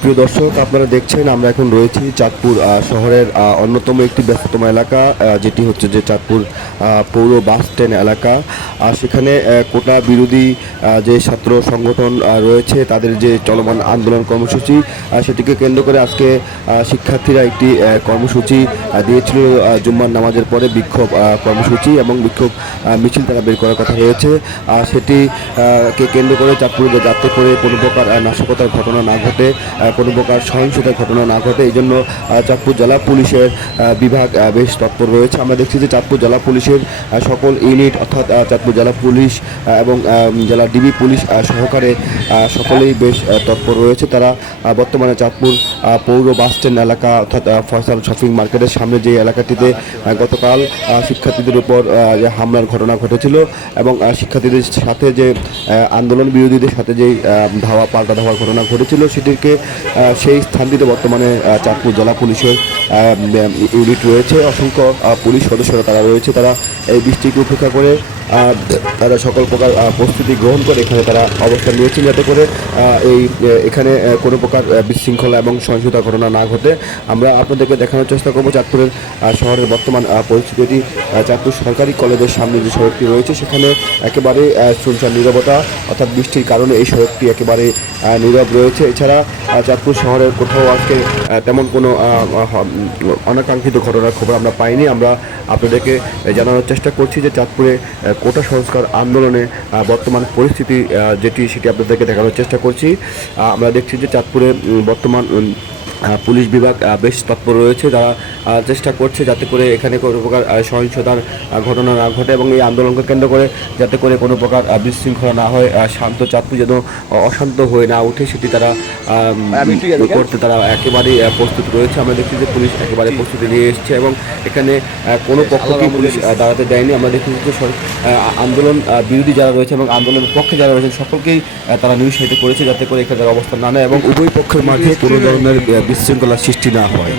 প্রিয় দর্শক, আপনারা দেখছেন, আমরা এখন রয়েছি চাঁদপুর শহরের অন্যতম একটি ব্যস্ততম এলাকা যেটি হচ্ছে যে চাঁদপুর পৌর বাস স্ট্যান্ড এলাকা। আর সেখানে কোটা বিরোধী যে ছাত্র সংগঠন রয়েছে তাদের যে চলমান আন্দোলন কর্মসূচি সেটিকে কেন্দ্র করে আজকে শিক্ষার্থীরা একটি কর্মসূচি দিয়েছিল জুম্মার নামাজের পরে বিক্ষোভ কর্মসূচি এবং বিক্ষোভ মিছিল তারা বের করার কথা রয়েছে। আর সেটি আহ, কে কেন্দ্র করে চাঁদপুরে যাতে করে কোনো প্রকার নাশকতার ঘটনা না ঘটে কোনো প্রকার সহিংসতার ঘটনা না ঘটে এই জন্য চাঁদপুর জেলা পুলিশের বিভাগ বেশ তৎপর রয়েছে। আমরা দেখছি যে চাঁদপুর জেলা পুলিশের সকল ইউনিট অর্থাৎ চাঁদপুর জেলা পুলিশ এবং জেলা ডিবি পুলিশ সহকারে সকলেই বেশ তৎপর রয়েছে। তারা বর্তমানে চাঁদপুর পৌর বাস স্ট্যান্ড এলাকা অর্থাৎ ফয়সাল শপিং মার্কেটের সামনে যে এলাকাটিতে গতকাল শিক্ষার্থীদের উপর যে হামলার ঘটনা ঘটেছিল এবং শিক্ষার্থীদের সাথে যে আন্দোলন বিরোধীদের সাথে যে ধাওয়া, পাল্টা ধাওয়ার ঘটনা ঘটেছিল, সেটিকে সেই স্থানটিতে বর্তমানে চাঁদপুর জেলা পুলিশের ইউনিট রয়েছে। অসংখ্য পুলিশ সদস্যরা তারা রয়েছে। তারা এই বৃষ্টিকে উপেক্ষা করে তারা সকল প্রকার প্রস্তুতি গ্রহণ করে এখানে তারা অবস্থান নিয়েছেন যাতে করে এই এখানে কোনো প্রকার বিশৃঙ্খলা এবং সহিংসতা ঘটনা না ঘটে। আমরা আপনাদেরকে দেখানোর চেষ্টা করব চাঁদপুরের শহরের বর্তমান আহ, পরিস্থিতি চাঁদপুর সরকারি কলেজের সামনে যে সড়কটি রয়েছে সেখানে একেবারে শুনশান নীরবতা অর্থাৎ বৃষ্টির কারণে এই সড়কটি একেবারে নীরব রয়েছে। এছাড়া চাঁদপুর শহরের কোথাও আজকে তেমন কোনো অনাকাঙ্ক্ষিত ঘটনার খবর আমরা পাইনি। আমরা আপনাদেরকে জানানোর চেষ্টা করছি যে চাঁদপুরে কোটা সংস্কার আন্দোলনে বর্তমান পরিস্থিতি যেটি সেটি আপনাদেরকে দেখানোর চেষ্টা করছি। আমরা দেখছি যে চাঁদপুরে বর্তমান পুলিশ বিভাগ বেশ তৎপর রয়েছে। আহ, চেষ্টা করছে যাতে করে এখানে কোনো প্রকার সহিংসতার ঘটনা না ঘটে এবং এই আন্দোলনকে কেন্দ্র করে যাতে করে কোনো প্রকার বিশৃঙ্খলা না হয় শান্ত চাঁদপুর যেন অশান্ত হয়ে না উঠে সেটি তারা করতে তারা একেবারেই প্রস্তুত রয়েছে। আমরা দেখছি যে পুলিশ একেবারে প্রস্তুতি নিয়ে এসছে এবং এখানে কোনো পক্ষকেই পুলিশ দাঁড়াতে দেয়নি। আমরা দেখছি যে আন্দোলন বিরোধী যারা রয়েছে এবং আন্দোলনের পক্ষে যারা রয়েছেন সকলকেই তারা নিরুৎসাহিত করেছে যাতে করে এখানে তারা অবস্থান না নেয় এবং উভয় পক্ষের মাঝে কোনো ধরনের আহ, বিশৃঙ্খলার সৃষ্টি না হয়।